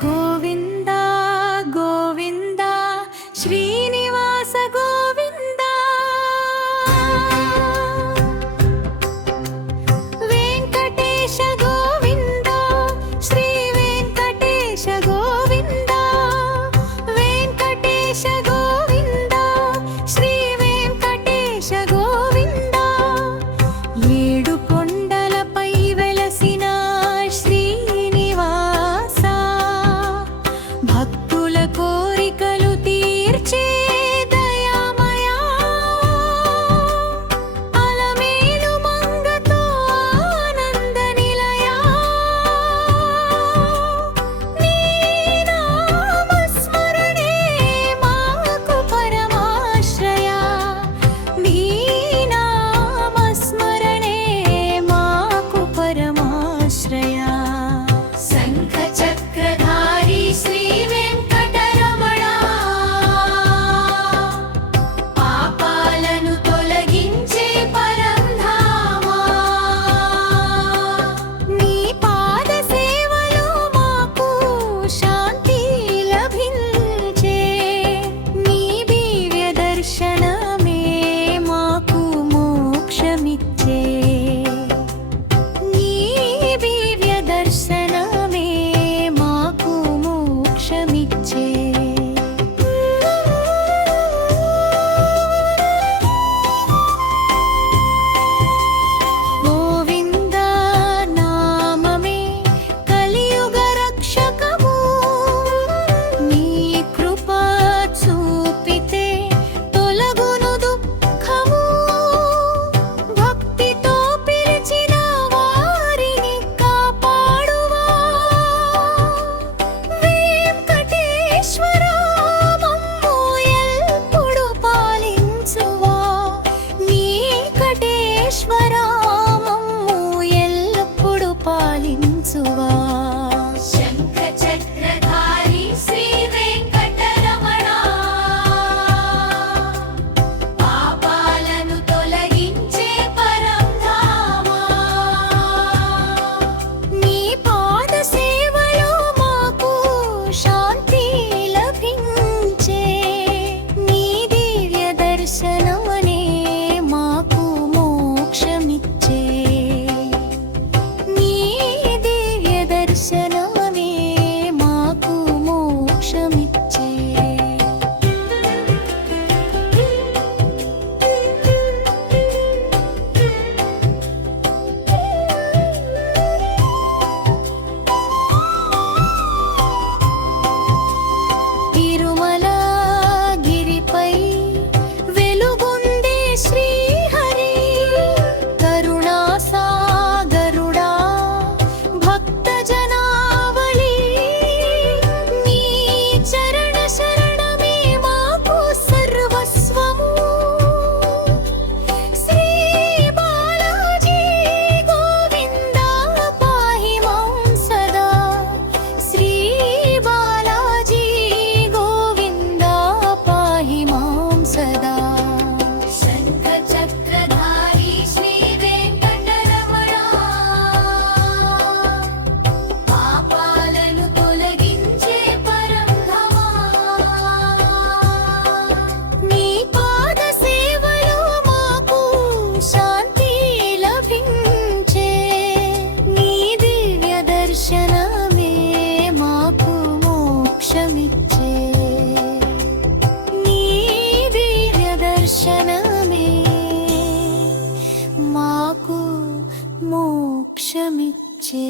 గోవింద గోవింద శ్రీనివాస గోవింద వెంకటేశ గోవింద శ్రీ వెంకటేశ గోవింద వెంకటేశ గోవింద శ్రీ వెంకటేశ గోవింద ఏడు కొండలపై వెలసిన శ్రీనివాస భక్తుల కోరికలు తీర్చే దయామయా అలమేలు మంగతో ఆనంద నిలయా నీ నామస్మరణే మాకు పరమాశ్రయ నీ నామస్మరణే మాకు పరమాశ్రయ శంఖ చక్రధారి శ్రీ వెంకటరమణ పాపాలను తొలగించే పరంధామా నీ పాద సేవలో మాకు శాంతి లభించే నీ దివ్య దర్శనమే మాకు మోక్షమిచ్చే నీ దివ్య దర్శనమే మాకు మోక్షమిచ్చే గోవింద నామమే కలియుగ రక్షకము నీ కృప చూపితే తొలగును దుఃఖము భక్తితో పిలిచిన వారిని కాపాడువా వెంకటేశ్వర మమ్ము ఎల్లప్పుడు పాలించువా వెంకటేశ్వర మమ్ము ఎల్లప్పుడు పాలించువా శంఖ చక్రధారి శ్రీ వెంకటరమణ పాపాలను తొలగించే పరంధామా నీ పాద సేవలో మాకు శాంతి లభించే నీ దివ్య దర్శనమనే మాకు మోక్షమిచ్చే నీ దివ్య దర్శనమనే మాకు మోక్షమిచ్చే తిరుమల గిరిపై వెలుగొందే శ్రీహరి కరుణా సాగరుడా భక్త జనావళి నీ చరణ శరణమే మాకు సర్వస్వము శ్రీ బాలాజీ గోవింద పాహి మాం సదా శ్రీ బాలాజీ గోవింద పాహి మాం సదా శంఖ చక్రధారి శ్రీ వెంకటరమణ పాపాలను తొలగించే పరంధామా నీ పాద సేవలో మాకు శాంతి లభించే నీ దివ్య దర్శనమే మాకు మోక్షమిచ్చే నీ దివ్య దర్శనమే మాకు మోక్షమిచ్చే